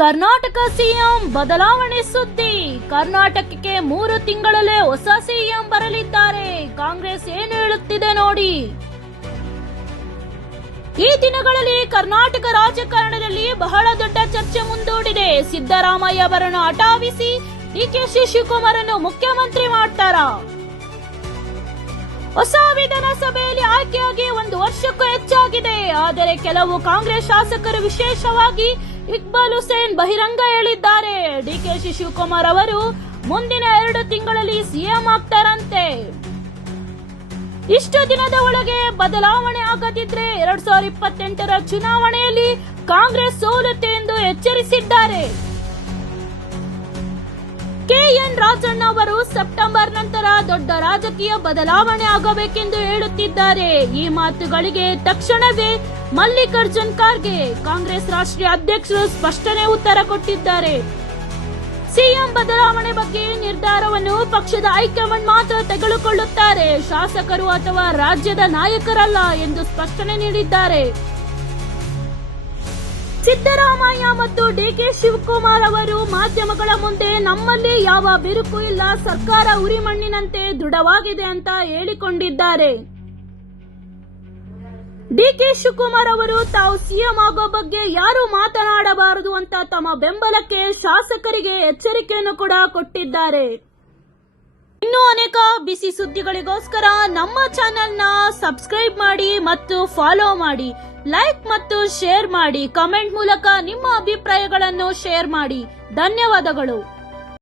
Karnataka CM ಬದಲಾವಣೆ ಸುದ್ದಿ. ಕರ್ನಾಟಕಕ್ಕೆ ಮೂರು ತಿಂಗಳಲ್ಲೇ ಹೊಸ ಸಿಎಂ ಬರಲಿದ್ದಾರೆ. ಕಾಂಗ್ರೆಸ್ ಏನು ಹೇಳುತ್ತಿದೆ ನೋಡಿ. ಈ ದಿನಗಳಲ್ಲಿ ಕರ್ನಾಟಕ ರಾಜಕಾರಣದಲ್ಲಿ ಬಹಳ ದೊಡ್ಡ ಚರ್ಚೆ ಮುಂದೂಡಿದೆ. ಸಿದ್ದರಾಮಯ್ಯ ಅವರನ್ನು ಹಠಾವಿಸಿ ಶಿವಕುಮಾರ್ ಅನ್ನು ಮುಖ್ಯಮಂತ್ರಿ ಮಾಡ್ತಾರ. ಹೊಸ ವಿಧಾನಸಭೆಯಲ್ಲಿ ಆಯ್ಕೆಯಾಗಿ ಒಂದು ವರ್ಷಕ್ಕೂ ಹೆಚ್ಚಾಗಿದೆ. ಆದರೆ ಕೆಲವು ಕಾಂಗ್ರೆಸ್ ಶಾಸಕರು ವಿಶೇಷವಾಗಿ ಇಕ್ಬಾಲ್ ಹುಸೇನ್ ಬಹಿರಂಗ ಹೇಳಿದ್ದಾರೆ. ಡಿಕೆಶಿ ಶಿವಕುಮಾರ್ ಅವರು ಮುಂದಿನ ಎರಡು ತಿಂಗಳಲ್ಲಿ ಸಿಎಂ ಆಗ್ತಾರಂತೆ. ಇಷ್ಟು ದಿನದ ಒಳಗೆ ಬದಲಾವಣೆ ಆಗದಿದ್ರೆ ಎರಡ್ ಸಾವಿರದ ಇಪ್ಪತ್ತೆಂಟರ ಚುನಾವಣೆಯಲ್ಲಿ ಕಾಂಗ್ರೆಸ್ ಸೋಲುತ್ತೆ ಕೆಎನ್ ರಾಜಣ್ಣ ಅವರು ಸೆಪ್ಟೆಂಬರ್ ನಂತರ ದೊಡ್ಡ ರಾಜಕೀಯ ಬದಲಾವಣೆ ಆಗಬೇಕೆಂದು ಹೇಳುತ್ತಿದ್ದಾರೆ. ಈ ಮಾತುಗಳಿಗೆ ತಕ್ಷಣವೇ ಮಲ್ಲಿಕಾರ್ಜುನ್ ಖರ್ಗೆ ಕಾಂಗ್ರೆಸ್ ರಾಷ್ಟ್ರೀಯ ಅಧ್ಯಕ್ಷರು ಸ್ಪಷ್ಟನೆ ಉತ್ತರ ಕೊಟ್ಟಿದ್ದಾರೆ. ಸಿಎಂ ಬದಲಾವಣೆ ಬಗ್ಗೆ ನಿರ್ಧಾರವನ್ನು ಪಕ್ಷದ ಹೈಕಮಾಂಡ್ ಮಾತ್ರ ತೆಗೆದುಕೊಳ್ಳುತ್ತಾರೆ. ಶಾಸಕರು ಅಥವಾ ರಾಜ್ಯದ ನಾಯಕರಲ್ಲ ಎಂದು ಸ್ಪಷ್ಟನೆ ನೀಡಿದ್ದಾರೆ. ಸಿದ್ದರಾಮಯ್ಯ ಮತ್ತು ಡಿಕೆ ಶಿವಕುಮಾರ್ ಅವರು ಮಾಧ್ಯಮಗಳ ಮುಂದೆ ನಮ್ಮಲ್ಲಿ ಯಾವ ಬಿರುಕು ಇಲ್ಲ, ಸರ್ಕಾರ ಉರಿಮಣ್ಣಿನಂತೆ ದೃಢವಾಗಿದೆ ಅಂತ ಹೇಳಿಕೊಂಡಿದ್ದಾರೆ. ಡಿಕೆ ಶಿವಕುಮಾರ್ ಅವರು ತಾವು ಸಿಎಂ ಆಗೋ ಬಗ್ಗೆ ಯಾರು ಮಾತನಾಡಬಾರದು ಅಂತ ತಮ್ಮ ಬೆಂಬಲಕ್ಕೆ ಶಾಸಕರಿಗೆ ಎಚ್ಚರಿಕೆಯನ್ನು ಕೂಡ ಕೊಟ್ಟಿದ್ದಾರೆ. ಇನ್ನೂ ಅನೇಕ ಬಿಸಿ ಸುದ್ದಿಗಳಿಗೋಸ್ಕರ ನಮ್ಮ ಚಾನೆಲ್ನ ಸಬ್ಸ್ಕ್ರೈಬ್ ಮಾಡಿ ಮತ್ತು ಫಾಲೋ ಮಾಡಿ. ಲೈಕ್ ಮತ್ತು ಶೇರ್ ಮಾಡಿ ಕಮೆಂಟ್ ಮೂಲಕ ನಿಮ್ಮ ಅಭಿಪ್ರಾಯಗಳನ್ನು ಶೇರ್ ಮಾಡಿ. ಧನ್ಯವಾದಗಳು.